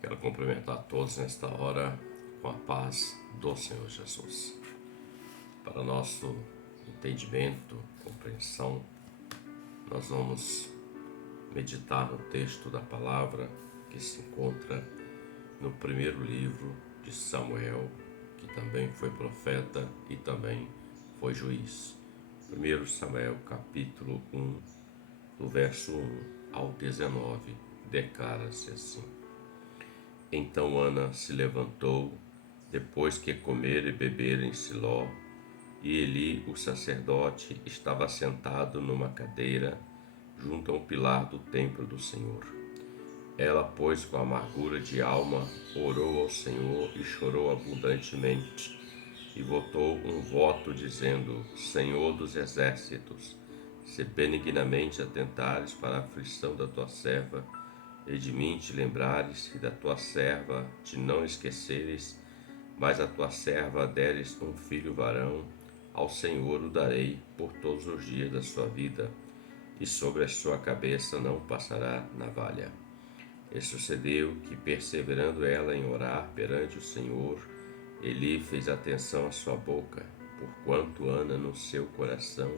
Quero cumprimentar a todos nesta hora com a paz do Senhor Jesus. Para nosso entendimento, compreensão, nós vamos meditar no texto da palavra que se encontra no primeiro livro de Samuel, que também foi profeta e também foi juiz. 1 Samuel capítulo 1, do verso 1 ao 19, declara-se assim: Então Ana se levantou, depois que comer e beber em Siló, e Eli, o sacerdote, estava sentado numa cadeira, junto ao pilar do templo do Senhor. Ela, pois, com amargura de alma, orou ao Senhor e chorou abundantemente, e votou um voto, dizendo: Senhor dos exércitos, se benignamente atentares para a aflição da tua serva, e de mim te lembrares, e da tua serva te não esqueceres, mas a tua serva deres um filho varão, ao Senhor o darei por todos os dias da sua vida, e sobre a sua cabeça não passará navalha. E sucedeu que, perseverando ela em orar perante o Senhor, Eli fez atenção à sua boca, porquanto Ana no seu coração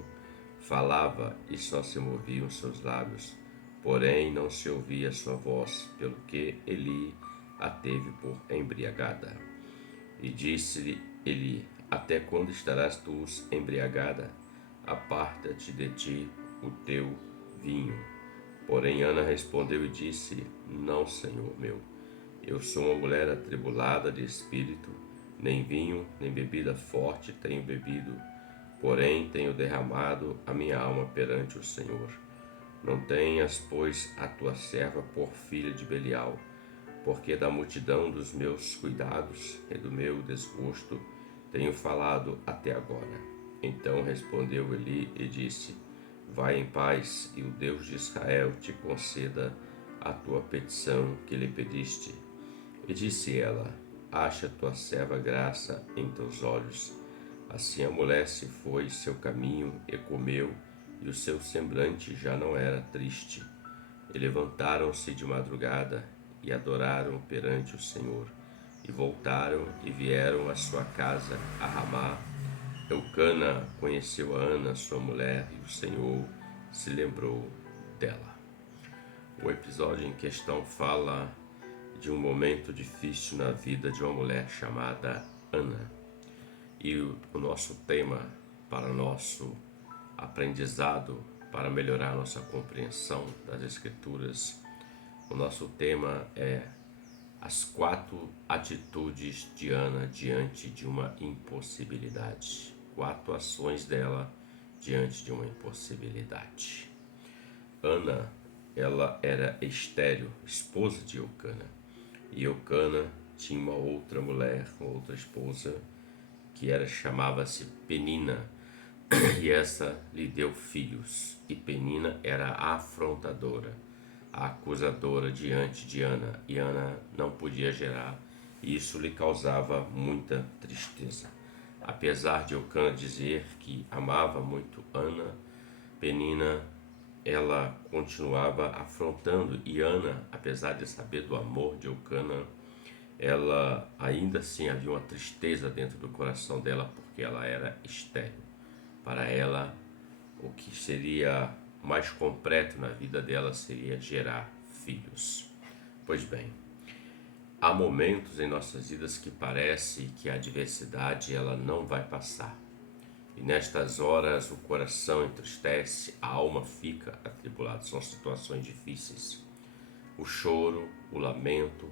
falava e só se moviam seus lábios, porém não se ouvia a sua voz, pelo que Eli a teve por embriagada. E disse-lhe Eli: Até quando estarás tu embriagada? Aparta-te de ti o teu vinho. Porém Ana respondeu e disse: Não, Senhor meu, eu sou uma mulher atribulada de espírito, nem vinho, nem bebida forte tenho bebido, porém tenho derramado a minha alma perante o Senhor. Não tenhas, pois, a tua serva por filha de Belial, porque da multidão dos meus cuidados e do meu desgosto tenho falado até agora. Então respondeu Eli e disse: Vai em paz, e o Deus de Israel te conceda a tua petição que lhe pediste. E disse ela: Acha tua serva graça em teus olhos. Assim a mulher se foi seu caminho e comeu, e o seu semblante já não era triste. E levantaram-se de madrugada e adoraram perante o Senhor, e voltaram e vieram à sua casa a Ramá. Eucana conheceu a Ana, sua mulher, e o Senhor se lembrou dela. O episódio em questão fala de um momento difícil na vida de uma mulher chamada Ana. E o nosso tema para nosso aprendizado, para melhorar nossa compreensão das Escrituras, o nosso tema é as 4 atitudes de Ana diante de uma impossibilidade. 4 ações dela diante de uma impossibilidade. Ana, ela era estéril, esposa de Eucana. E Eucana tinha uma outra mulher, uma outra esposa, que chamava-se Penina, e essa lhe deu filhos. E Penina era a afrontadora, a acusadora diante de Ana, e Ana não podia gerar, e isso lhe causava muita tristeza. Apesar de Eucana dizer que amava muito Ana, Penina, ela continuava afrontando, e Ana, apesar de saber do amor de Eucana, ela ainda assim havia uma tristeza dentro do coração dela, porque ela era estéril. Para ela, o que seria mais completo na vida dela seria gerar filhos. Pois bem, há momentos em nossas vidas que parece que a adversidade ela não vai passar. E nestas horas o coração entristece, a alma fica atribulada. São situações difíceis. O choro, o lamento,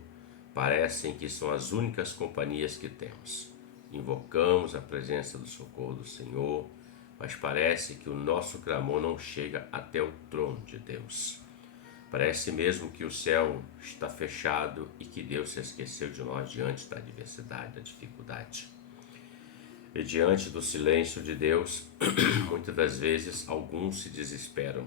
parecem que são as únicas companhias que temos. Invocamos a presença do socorro do Senhor, mas parece que o nosso clamor não chega até o trono de Deus. Parece mesmo que o céu está fechado e que Deus se esqueceu de nós diante da adversidade, da dificuldade. E diante do silêncio de Deus, muitas das vezes alguns se desesperam,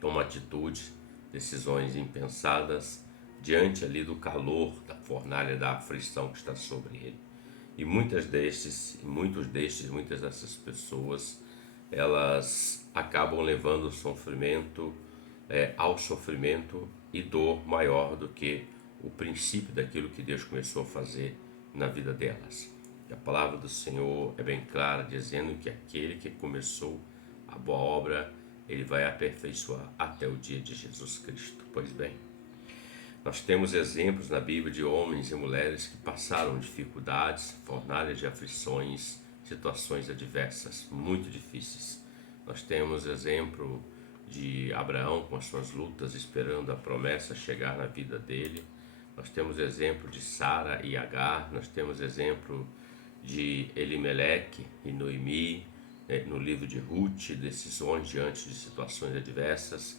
tomam atitudes, decisões impensadas, diante ali do calor da fornalha da aflição que está sobre ele. E muitas dessas pessoas, elas acabam levando ao sofrimento e dor maior do que o princípio daquilo que Deus começou a fazer na vida delas. E a palavra do Senhor é bem clara, dizendo que aquele que começou a boa obra, ele vai aperfeiçoar até o dia de Jesus Cristo. Pois bem, nós temos exemplos na Bíblia de homens e mulheres que passaram dificuldades, fornalhas de aflições, situações adversas, muito difíceis. Nós temos exemplo de Abraão com as suas lutas, esperando a promessa chegar na vida dele. Nós temos exemplo de Sara e Agar, nós temos exemplo de Elimeleque e Noemi, no livro de Ruth, decisões diante de situações adversas.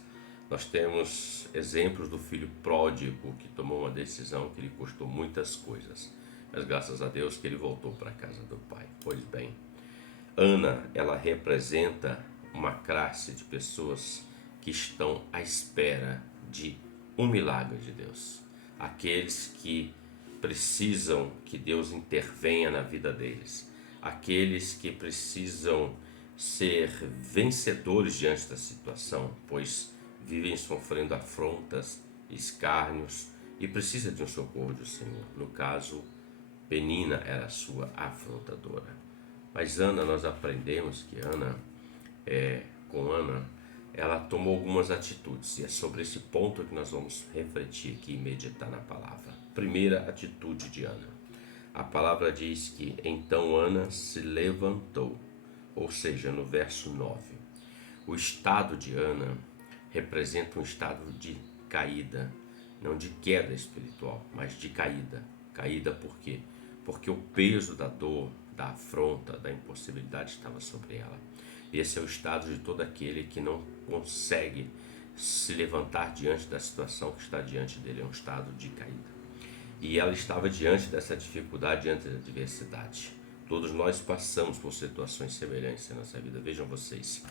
Nós temos exemplos do filho pródigo que tomou uma decisão que lhe custou muitas coisas, mas graças a Deus que ele voltou para a casa do pai. Pois bem, Ana, ela representa uma classe de pessoas que estão à espera de um milagre de Deus. Aqueles que precisam que Deus intervenha na vida deles. Aqueles que precisam ser vencedores diante da situação, pois vivem sofrendo afrontas, escárnios e precisa de um socorro do Senhor. No caso, Penina era a sua afrontadora. Mas Ana, nós aprendemos que com Ana, ela tomou algumas atitudes, e é sobre esse ponto que nós vamos refletir aqui e meditar na palavra. Primeira atitude de Ana. A palavra diz que então Ana se levantou, ou seja, no verso 9. O estado de Ana representa um estado de caída, não de queda espiritual, mas de caída. Caída por quê? Porque o peso da dor, da afronta, da impossibilidade estava sobre ela. Esse é o estado de todo aquele que não consegue se levantar diante da situação que está diante dele, é um estado de caída. E ela estava diante dessa dificuldade, diante da adversidade. Todos nós passamos por situações semelhantes na nossa vida. Vejam vocês,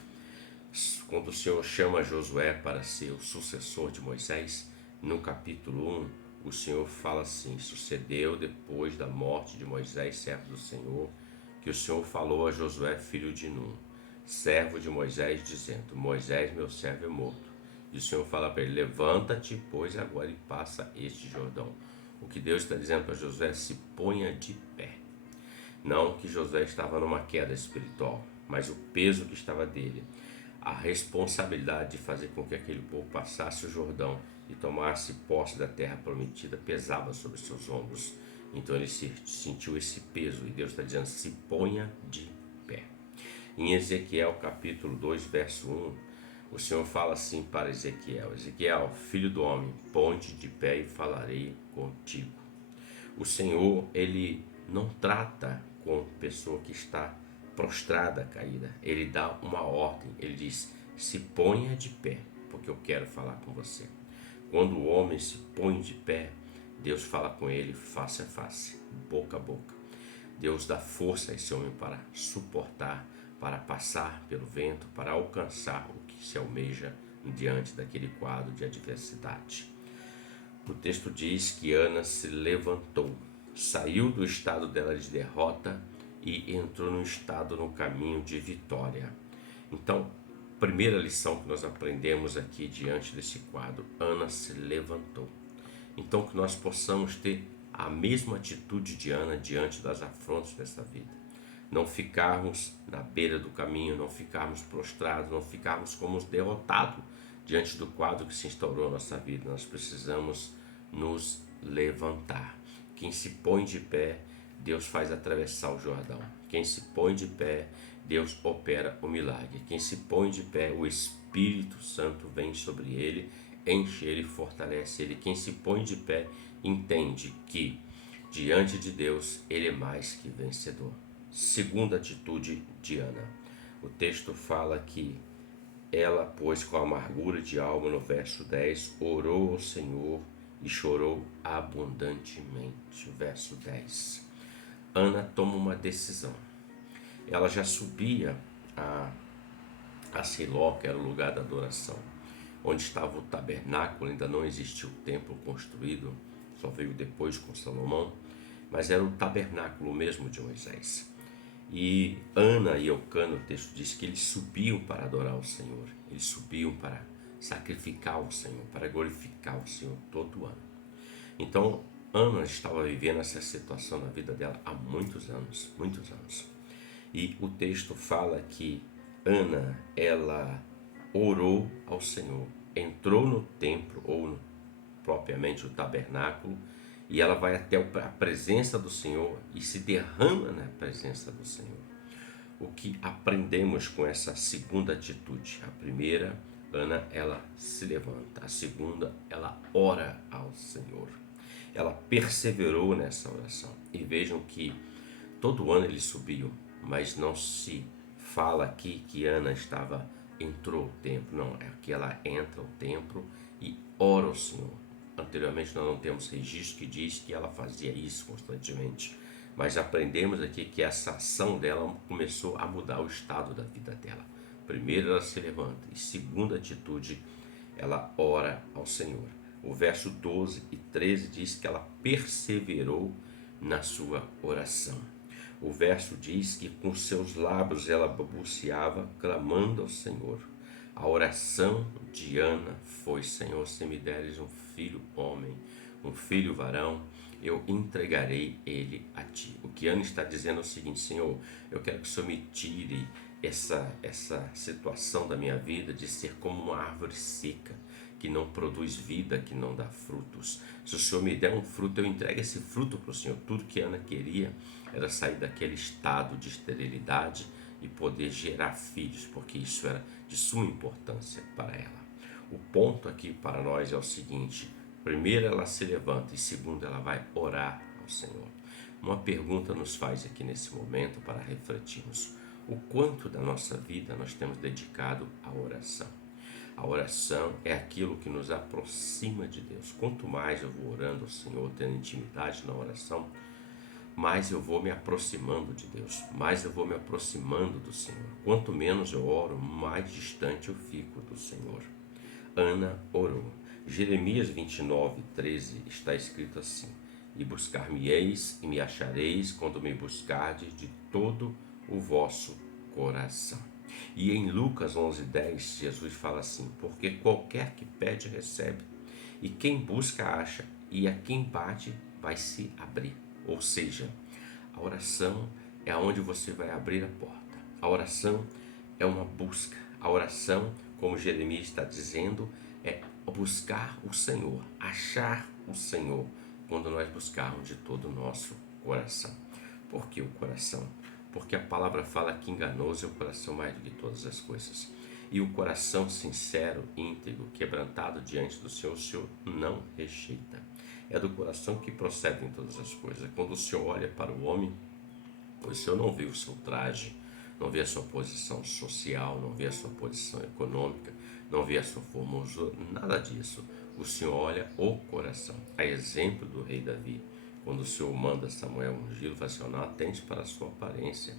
quando o Senhor chama Josué para ser o sucessor de Moisés, no capítulo 1, o Senhor fala assim: sucedeu depois da morte de Moisés, servo do Senhor, que o Senhor falou a Josué, filho de Nun, servo de Moisés, dizendo: Moisés, meu servo, é morto. E o Senhor fala para ele: levanta-te, pois agora e passa este Jordão. O que Deus está dizendo para Josué: se ponha de pé. Não que Josué estava numa queda espiritual, mas o peso que estava dele, a responsabilidade de fazer com que aquele povo passasse o Jordão e tomasse posse da terra prometida pesava sobre seus ombros. Então ele sentiu esse peso, e Deus está dizendo: se ponha de pé. Em Ezequiel capítulo 2, verso 1, o Senhor fala assim para Ezequiel: Ezequiel, filho do homem, ponte de pé e falarei contigo. O Senhor, ele não trata com pessoa que está prostrada, caída. Ele dá uma ordem, ele diz: se ponha de pé, porque eu quero falar com você. Quando o homem se põe de pé, Deus fala com ele face a face, boca a boca. Deus dá força a esse homem para suportar, para passar pelo vento, para alcançar o que se almeja diante daquele quadro de adversidade. O texto diz que Ana se levantou, saiu do estado dela de derrota e entrou no estado, no caminho de vitória. Então, primeira lição que nós aprendemos aqui diante desse quadro: Ana se levantou. Então, que nós possamos ter a mesma atitude de Ana diante das afrontas dessa vida. Não ficarmos na beira do caminho, não ficarmos prostrados, não ficarmos como derrotados diante do quadro que se instaurou na nossa vida. Nós precisamos nos levantar. Quem se põe de pé, Deus faz atravessar o Jordão. Quem se põe de pé, Deus opera o milagre. Quem se põe de pé, o Espírito Santo vem sobre ele, enche ele, fortalece ele. Quem se põe de pé entende que diante de Deus ele é mais que vencedor. Segunda atitude de Ana. O texto fala que ela, pois, com amargura de alma, no verso 10, orou ao Senhor e chorou abundantemente. O verso 10. Ana toma uma decisão. Ela já subia a Siló, que era o lugar da adoração, onde estava o tabernáculo. Ainda não existia o templo construído, só veio depois com Salomão, mas era o tabernáculo mesmo de Moisés. E Ana e Eucana, o texto diz que eles subiam para adorar o Senhor, eles subiam para sacrificar o Senhor, para glorificar o Senhor todo ano. Então, Ana estava vivendo essa situação na vida dela há muitos anos, muitos anos. E o texto fala que Ana, ela orou ao Senhor, entrou no templo, ou propriamente o tabernáculo, e ela vai até a presença do Senhor e se derrama na presença do Senhor. O que aprendemos com essa segunda atitude? A primeira, Ana, ela se levanta. A segunda, ela ora ao Senhor. Ela perseverou nessa oração. E vejam que todo ano eles subiam, mas não se fala aqui que Ana entrou ao templo. Não, é que ela entra ao templo e ora ao Senhor. Anteriormente nós não temos registro que diz que ela fazia isso constantemente, mas aprendemos aqui que essa ação dela começou a mudar o estado da vida dela. Primeiro, ela se levanta, e segunda atitude, ela ora ao Senhor. O verso 12 e 13 diz que ela perseverou na sua oração. O verso diz que com seus lábios ela balbuciava, clamando ao Senhor. A oração de Ana foi: Senhor, se me deres um filho homem, um filho varão, eu entregarei ele a ti. O que Ana está dizendo é o seguinte: Senhor, eu quero que o Senhor me tire essa situação da minha vida de ser como uma árvore seca, que não produz vida, que não dá frutos. Se o Senhor me der um fruto, eu entrego esse fruto para o Senhor. Tudo que Ana queria era sair daquele estado de esterilidade e poder gerar filhos, porque isso era de suma importância para ela. O ponto aqui para nós é o seguinte: primeiro, ela se levanta, e segundo, ela vai orar ao Senhor. Uma pergunta nos faz aqui nesse momento para refletirmos: o quanto da nossa vida nós temos dedicado à oração? A oração é aquilo que nos aproxima de Deus. Quanto mais eu vou orando ao Senhor, tendo intimidade na oração, mais eu vou me aproximando de Deus, mais eu vou me aproximando do Senhor. Quanto menos eu oro, mais distante eu fico do Senhor. Ana orou. Jeremias 29:13 está escrito assim: E buscar-me-eis e me achareis quando me buscardes de todo o vosso coração. E em Lucas 11:10, Jesus fala assim: Porque qualquer que pede, recebe, e quem busca, acha, e a quem bate, vai se abrir. Ou seja, a oração é onde você vai abrir a porta. A oração é uma busca. A oração, como Jeremias está dizendo, é buscar o Senhor, achar o Senhor, quando nós buscarmos de todo o nosso coração. Por que o coração? Porque a palavra fala que enganoso é o coração mais do que todas as coisas. E o coração sincero, íntegro, quebrantado diante do Senhor, o Senhor não rejeita. É do coração que procedem todas as coisas. Quando o Senhor olha para o homem, o Senhor não vê o seu traje, não vê a sua posição social, não vê a sua posição econômica, não vê a sua formosura, nada disso. O Senhor olha o coração. A exemplo do rei Davi, quando o Senhor manda Samuel ungir, fala assim: não atente para a sua aparência,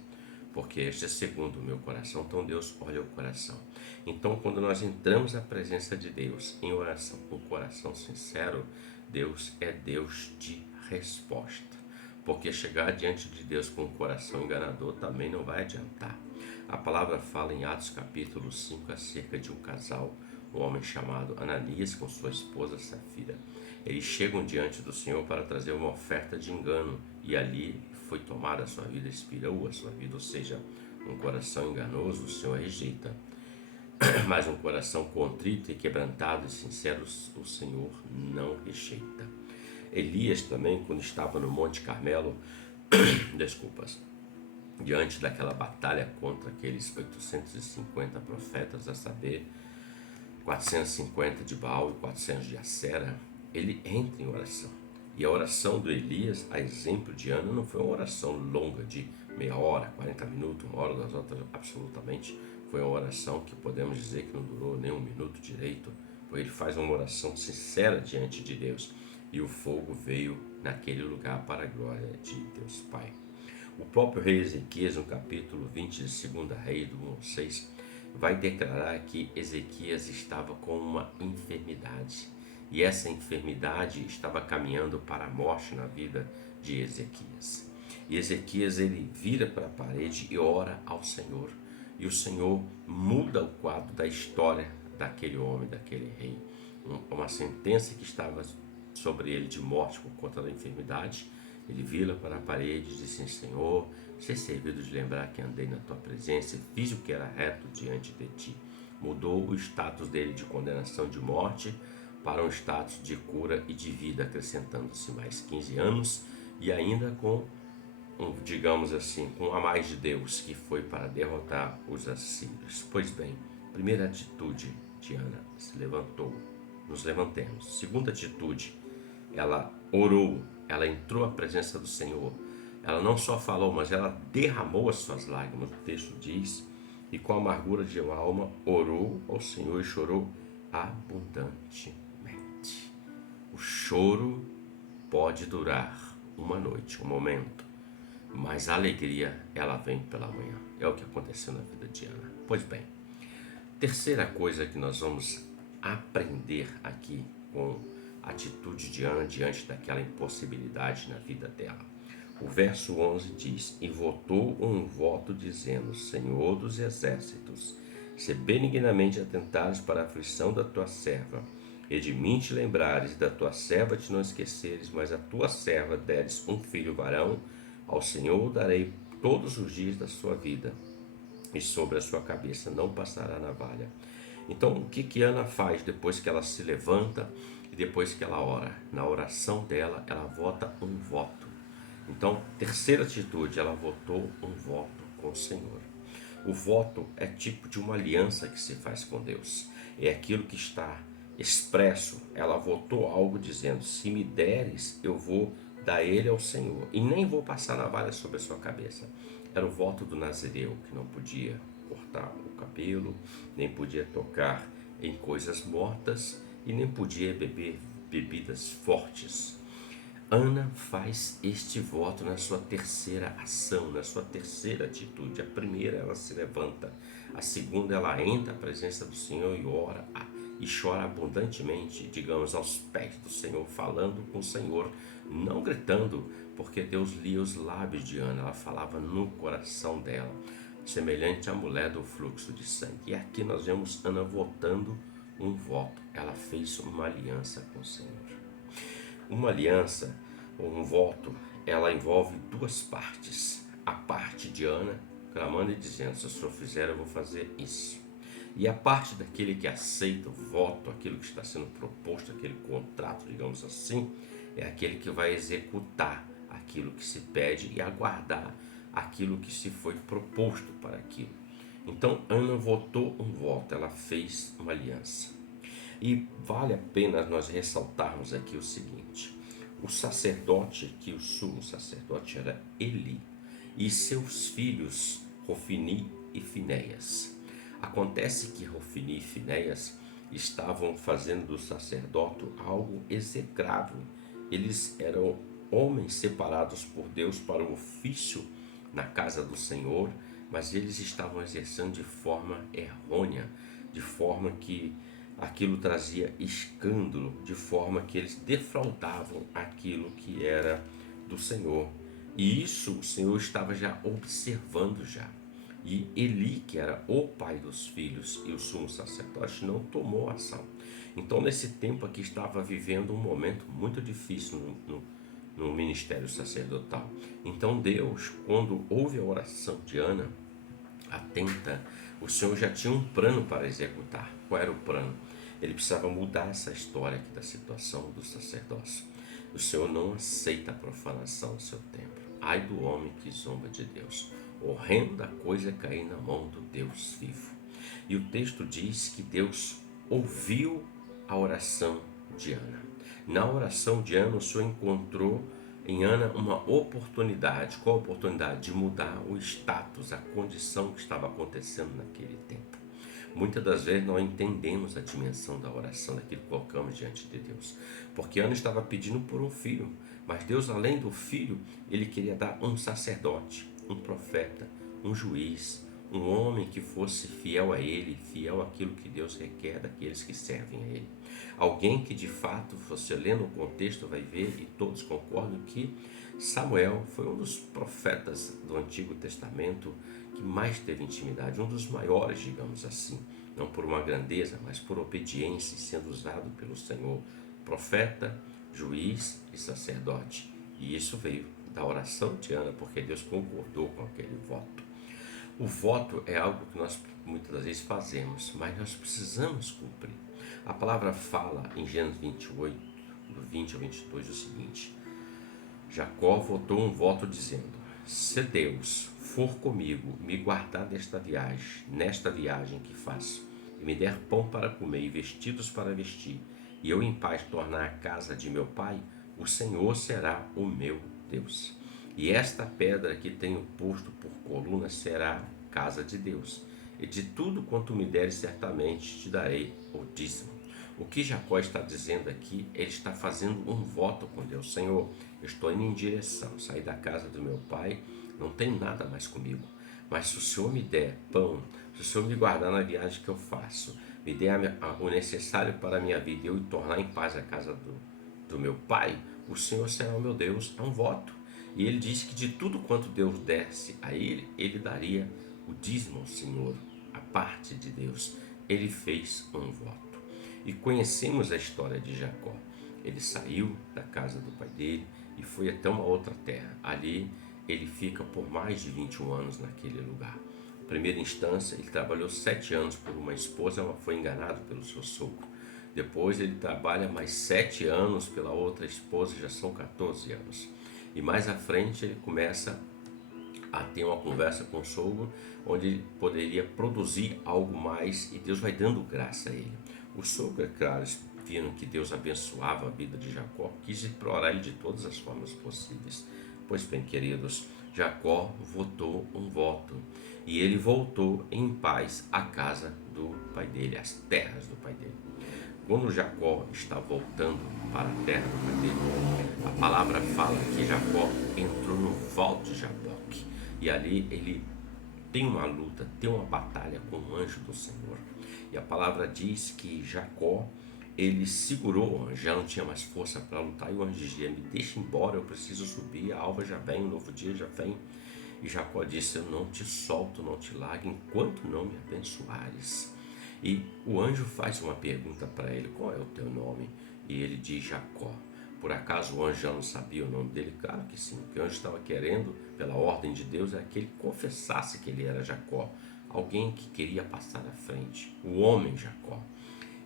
porque este é segundo o meu coração. Então Deus olha o coração. Então, quando nós entramos na presença de Deus em oração, com o coração sincero, Deus é Deus de resposta. Porque chegar diante de Deus com um coração enganador também não vai adiantar. A palavra fala em Atos capítulo 5 acerca de um casal, um homem chamado Ananias com sua esposa Safira. Eles chegam diante do Senhor para trazer uma oferta de engano, e ali foi tomada a sua vida, expirou a sua vida, ou seja, um coração enganoso o Senhor rejeita, mas um coração contrito e quebrantado e sincero o Senhor não rejeita. Elias também, quando estava no Monte Carmelo, desculpas, diante daquela batalha contra aqueles 850 profetas, a saber, 450 de Baal e 400 de Acera, ele entra em oração. E a oração do Elias, a exemplo de Ana, não foi uma oração longa de meia hora, 40 minutos, uma hora, 2 horas, absolutamente. Foi uma oração que podemos dizer que não durou nem um minuto direito, porque ele faz uma oração sincera diante de Deus. E o fogo veio naquele lugar para a glória de Deus Pai. O próprio rei Ezequias, no capítulo 20 de 2 Reis, do 1 ao 6, vai declarar que Ezequias estava com uma enfermidade. E essa enfermidade estava caminhando para a morte na vida de Ezequias. E Ezequias, ele vira para a parede e ora ao Senhor. E o Senhor muda o quadro da história daquele homem, daquele rei. Uma sentença que estava sobre ele de morte por conta da enfermidade. Ele vira para a parede e disse: Senhor, ser servido de lembrar que andei na tua presença e fiz o que era reto diante de ti. Mudou o status dele de condenação de morte para um status de cura e de vida, acrescentando-se mais 15 anos e ainda com, digamos assim, com a mais de Deus, que foi para derrotar os assírios. Pois bem, primeira atitude de Ana, se levantou, nos levantemos. Segunda atitude, ela orou, ela entrou à presença do Senhor. Ela não só falou, mas ela derramou as suas lágrimas. O texto diz: e com a amargura de uma alma orou ao Senhor e chorou abundantemente. O choro pode durar uma noite, um momento, mas a alegria, ela vem pela manhã. É o que aconteceu na vida de Ana. Pois bem, terceira coisa que nós vamos aprender aqui com a atitude de Ana diante daquela impossibilidade na vida dela. O verso 11 diz: e votou um voto dizendo: Senhor dos exércitos, se benignamente atentares para a aflição da tua serva, e de mim te lembrares, da tua serva te não esqueceres, mas a tua serva deres um filho varão, ao Senhor darei todos os dias da sua vida, e sobre a sua cabeça não passará navalha. Então, o que Ana faz depois que ela se levanta e depois que ela ora? Na oração dela, ela vota um voto. Então, terceira atitude, ela votou um voto com o Senhor. O voto é tipo de uma aliança que se faz com Deus. É aquilo que está expresso. Ela votou algo dizendo: se me deres, eu vou dar ele ao Senhor, e nem vou passar navalha sobre a sua cabeça. Era o voto do nazireu, que não podia cortar o cabelo, nem podia tocar em coisas mortas e nem podia beber bebidas fortes. Ana faz este voto na sua terceira ação, na sua terceira atitude. A primeira, ela se levanta. A segunda, ela entra à presença do Senhor e ora e chora abundantemente, digamos, aos pés do Senhor, falando com o Senhor, não gritando, porque Deus lia os lábios de Ana, ela falava no coração dela, semelhante à mulher do fluxo de sangue. E aqui nós vemos Ana votando um voto. Ela fez uma aliança com o Senhor. Uma aliança, ou um voto, ela envolve duas partes. A parte de Ana, clamando e dizendo: se o Senhor fizer, eu vou fazer isso. E a parte daquele que aceita o voto, aquilo que está sendo proposto, aquele contrato, digamos assim, é aquele que vai executar aquilo que se pede e aguardar aquilo que se foi proposto para aquilo. Então, Ana votou um voto, ela fez uma aliança. E vale a pena nós ressaltarmos aqui o seguinte: o sacerdote, que o sumo sacerdote era Eli, e seus filhos Hofni e Finéias. Acontece que Hofni e Finéias estavam fazendo do sacerdote algo execrável. Eles eram homens separados por Deus para o ofício na casa do Senhor, mas eles estavam exercendo de forma errônea, de forma que aquilo trazia escândalo, de forma que eles defraudavam aquilo que era do Senhor. E isso o Senhor estava já observando já. E Eli, que era o pai dos filhos e o sumo sacerdote, não tomou ação. Então, nesse tempo aqui, estava vivendo um momento muito difícil no ministério sacerdotal. Então, Deus, quando houve a oração de Ana, atenta, o Senhor já tinha um plano para executar. Qual era o plano? Ele precisava mudar essa história aqui da situação do sacerdócio. O Senhor não aceita a profanação do seu templo. Ai do homem que zomba de Deus. Horrenda coisa é cair na mão do Deus vivo. E o texto diz que Deus ouviu a oração de Ana. Na oração de Ana, o Senhor encontrou em Ana uma oportunidade. Qual a oportunidade? De mudar o status, a condição que estava acontecendo naquele tempo. Muitas das vezes nós entendemos a dimensão da oração, daquilo que colocamos diante de Deus. Porque Ana estava pedindo por um filho, mas Deus, além do filho, Ele queria dar um sacerdote, um profeta, um juiz, um homem que fosse fiel a Ele, fiel àquilo que Deus requer daqueles que servem a Ele. Alguém que de fato, você lendo o contexto, vai ver, e todos concordam, que Samuel foi um dos profetas do Antigo Testamento que mais teve intimidade, um dos maiores, digamos assim, não por uma grandeza, mas por obediência, sendo usado pelo Senhor, profeta, juiz e sacerdote. E isso veio da oração de Ana, porque Deus concordou com aquele voto. O voto é algo que nós muitas das vezes fazemos, mas nós precisamos cumprir. A palavra fala em Gênesis 28, do 20 ao 22, o seguinte: Jacó votou um voto dizendo: se Deus for comigo, me guardar nesta viagem que faço, e me der pão para comer e vestidos para vestir, e eu em paz tornar a casa de meu pai, o Senhor será o meu Deus. E esta pedra que tenho posto por coluna será a casa de Deus. E de tudo quanto me deres, certamente te darei o dízimo. O que Jacó está dizendo aqui, ele está fazendo um voto com Deus. Senhor, eu estou indo em direção, sair da casa do meu pai, não tem nada mais comigo. Mas se o Senhor me der pão, se o Senhor me guardar na viagem que eu faço, me der o necessário para a minha vida e eu tornar em paz a casa do meu pai, o Senhor será o meu Deus. É um voto. E ele disse que de tudo quanto Deus desse a ele, ele daria o dízimo ao Senhor, a parte de Deus. Ele fez um voto. E conhecemos a história de Jacó. Ele saiu da casa do pai dele e foi até uma outra terra. Ali ele fica por mais de 21 anos naquele lugar. Em primeira instância, ele trabalhou 7 anos por uma esposa, ela foi enganado pelo seu sogro. Depois ele trabalha mais 7 anos pela outra esposa, já são 14 anos. E mais à frente ele começa a ter uma conversa com o sogro, onde ele poderia produzir algo mais e Deus vai dando graça a ele. O sogro, é claro, vindo que Deus abençoava a vida de Jacó, quis implorar ele de todas as formas possíveis. Pois bem, queridos, Jacó votou um voto e ele voltou em paz à casa do pai dele, às terras do pai dele. Quando Jacó está voltando para a terra do pai dele, a palavra fala que Jacó entrou no Val de Jaboque. E ali ele tem uma luta, tem uma batalha com o anjo do Senhor. E a palavra diz que Jacó, ele segurou o anjo, já não tinha mais força para lutar. E o anjo dizia: me deixa embora, eu preciso subir, a alva já vem, o novo dia já vem. E Jacó disse: eu não te solto, não te largo, enquanto não me abençoares. E o anjo faz uma pergunta para ele: qual é o teu nome? E ele diz: Jacó. Por acaso o anjo já não sabia o nome dele? Claro que sim. O que o anjo estava querendo, pela ordem de Deus, é que ele confessasse que ele era Jacó. Alguém que queria passar à frente. O homem Jacó.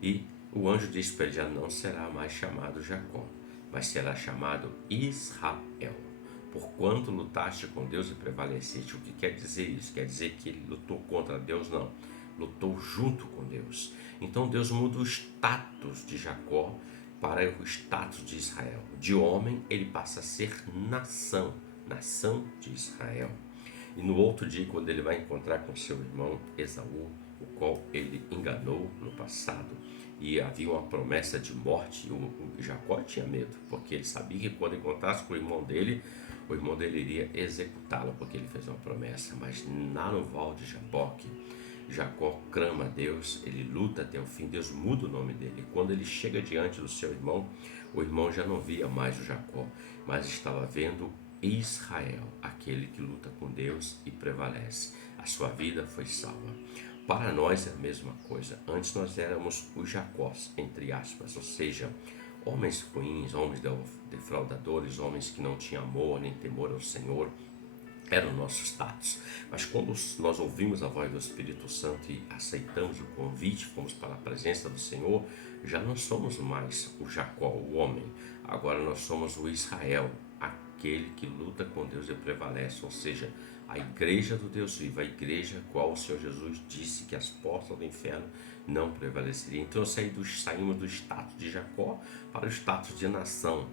E o anjo disse para ele: já não será mais chamado Jacó, mas será chamado Israel. Porquanto lutaste com Deus e prevaleceste. O que quer dizer isso? Quer dizer que ele lutou contra Deus? Não. Lutou junto com Deus. Então Deus muda o status de Jacó para o status de Israel. De homem ele passa a ser nação, nação de Israel. E no outro dia, quando ele vai encontrar com seu irmão Esaú, o qual ele enganou no passado, e havia uma promessa de morte, o Jacó tinha medo, porque ele sabia que quando encontrasse com o irmão dele iria executá-lo, porque ele fez uma promessa. Mas lá no Val de Jaboque, Jacó clama a Deus, ele luta até o fim, Deus muda o nome dele. E quando ele chega diante do seu irmão, o irmão já não via mais o Jacó, mas estava vendo Israel, aquele que luta com Deus e prevalece. A sua vida foi salva. Para nós é a mesma coisa. Antes nós éramos os Jacós, entre aspas, ou seja, homens ruins, homens defraudadores, homens que não tinham amor nem temor ao Senhor. Era o nosso status. Mas quando nós ouvimos a voz do Espírito Santo e aceitamos o convite, fomos para a presença do Senhor, já não somos mais o Jacó, o homem. Agora nós somos o Israel, aquele que luta com Deus e prevalece, ou seja, a igreja do Deus vivo, a igreja qual o Senhor Jesus disse que as portas do inferno não prevaleceriam. Então saímos do status de Jacó para o status de nação,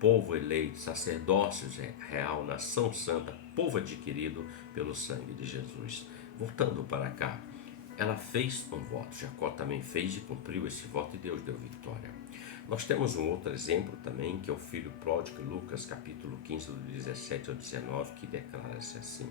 povo eleito, sacerdócio real, nação santa, povo adquirido pelo sangue de Jesus. Voltando para cá, ela fez um voto, Jacó também fez e cumpriu esse voto e Deus deu vitória. Nós temos um outro exemplo também, que é o filho pródigo, Lucas capítulo 15, do 17 ao 19, que declara-se assim: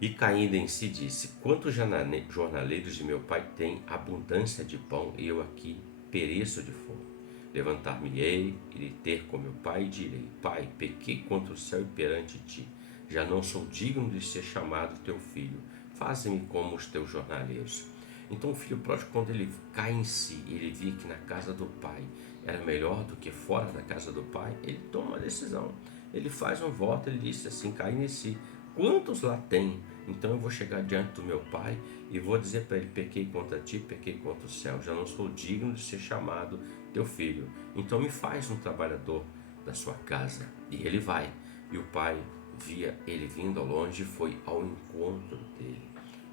e caindo em si disse: quantos jornaleiros de meu pai têm abundância de pão e eu aqui pereço de fome? Levantar-me-ei e lhe ter com meu pai e direi: Pai, pequei contra o céu e perante ti, já não sou digno de ser chamado teu filho, faze-me como os teus jornaleiros. Então o filho pródigo, quando ele cai em si, ele vê que na casa do pai era melhor do que fora da casa do pai, ele toma uma decisão. Ele faz um voto, ele disse assim, cai nesse, quantos lá tem? Então eu vou chegar diante do meu pai e vou dizer para ele, pequei contra ti, pequei contra o céu, já não sou digno de ser chamado teu filho. Então me faz um trabalhador da sua casa. E ele vai. E o pai via ele vindo ao longe e foi ao encontro dele.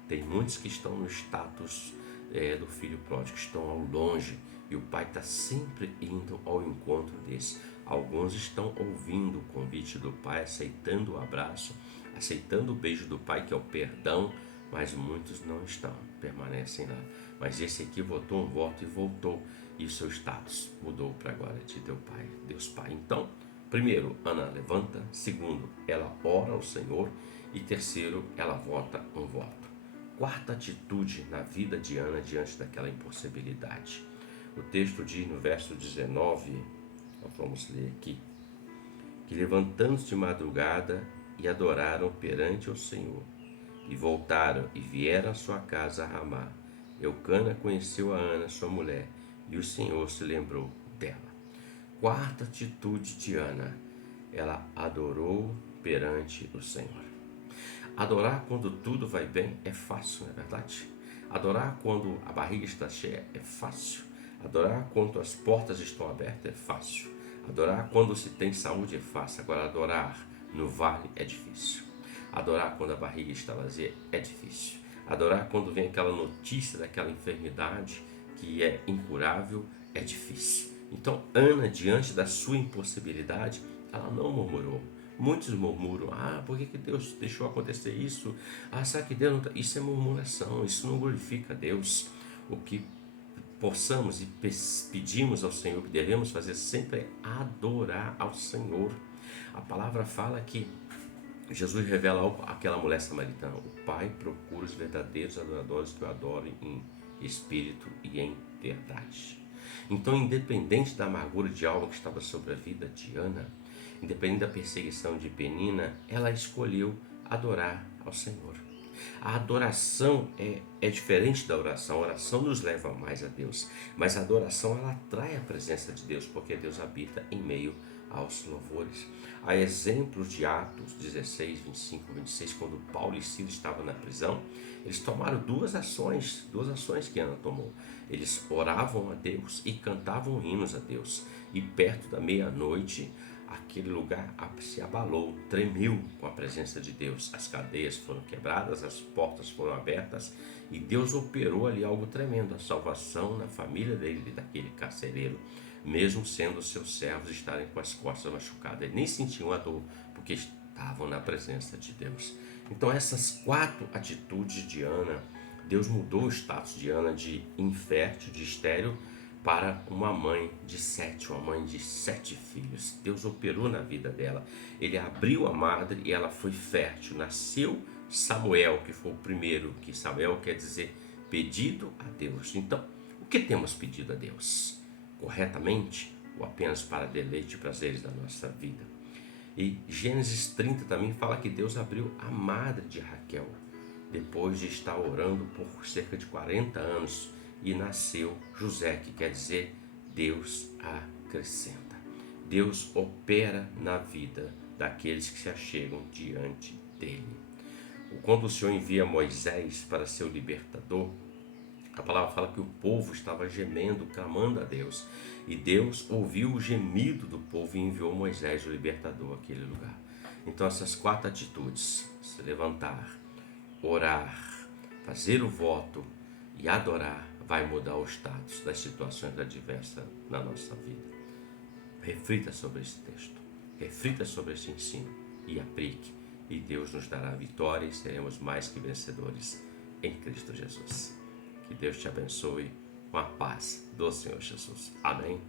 Tem muitos que estão no status do filho pródigo, que estão ao longe, e o pai está sempre indo ao encontro desse. Alguns estão ouvindo o convite do pai, aceitando o abraço, aceitando o beijo do pai, que é o perdão, mas muitos não estão, permanecem lá. Mas esse aqui votou um voto e voltou, e o seu status mudou para a glória de Deus Pai. Então, primeiro, Ana levanta. Segundo, ela ora ao Senhor. E terceiro, ela vota um voto. Quarta atitude na vida de Ana diante daquela impossibilidade. O texto diz no verso 19, nós vamos ler aqui, que levantando-se de madrugada e adoraram perante o Senhor, e voltaram e vieram à sua casa a Ramá. Eucana conheceu a Ana, sua mulher, e o Senhor se lembrou dela. Quarta atitude de Ana, ela adorou perante o Senhor. Adorar quando tudo vai bem é fácil, não é verdade? Adorar quando a barriga está cheia é fácil. Adorar quando as portas estão abertas é fácil. Adorar quando se tem saúde é fácil. Agora, adorar no vale é difícil. Adorar quando a barriga está vazia é difícil. Adorar quando vem aquela notícia daquela enfermidade que é incurável é difícil. Então, Ana, diante da sua impossibilidade, ela não murmurou. Muitos murmuram, por que Deus deixou acontecer isso? Será que Deus não... Isso é murmuração, isso não glorifica a Deus. O que possamos e pedimos ao Senhor, que devemos fazer sempre é adorar ao Senhor. A palavra fala que Jesus revela àquela mulher samaritana, o Pai procura os verdadeiros adoradores que o adorem em espírito e em verdade. Então, independente da amargura de alma que estava sobre a vida de Ana, independente da perseguição de Penina, ela escolheu adorar ao Senhor. A adoração é diferente da oração. A oração nos leva mais a Deus, mas a adoração ela atrai a presença de Deus, porque Deus habita em meio aos louvores. Há exemplos de Atos 16, 25, 26, quando Paulo e Silas estavam na prisão, eles tomaram duas ações que Ana tomou. Eles oravam a Deus e cantavam hinos a Deus. E perto da meia-noite, aquele lugar se abalou, tremeu com a presença de Deus. As cadeias foram quebradas, as portas foram abertas e Deus operou ali algo tremendo, a salvação na família dele, daquele carcereiro, mesmo sendo seus servos estarem com as costas machucadas. Eles nem sentiam a dor, porque estavam na presença de Deus. Então, essas quatro atitudes de Ana, Deus mudou o status de Ana de infértil, de estéril, para uma mãe de sete filhos. Deus operou na vida dela. Ele abriu a madre e ela foi fértil. Nasceu Samuel, que foi o primeiro, que Samuel quer dizer pedido a Deus. Então, o que temos pedido a Deus? Corretamente ou apenas para deleite e prazeres da nossa vida? E Gênesis 30 também fala que Deus abriu a madre de Raquel, depois de estar orando por cerca de 40 anos, e nasceu José, que quer dizer Deus acrescenta. Deus opera na vida daqueles que se achegam diante dele. Quando o Senhor envia Moisés para ser o libertador, a palavra fala que o povo estava gemendo, clamando a Deus. E Deus ouviu o gemido do povo e enviou Moisés, o libertador, àquele lugar. Então, essas quatro atitudes, se levantar, orar, fazer o voto e adorar, vai mudar o status das situações adversas na nossa vida. Reflita sobre esse texto, reflita sobre esse ensino e aplique. E Deus nos dará vitória e seremos mais que vencedores em Cristo Jesus. Que Deus te abençoe com a paz do Senhor Jesus. Amém.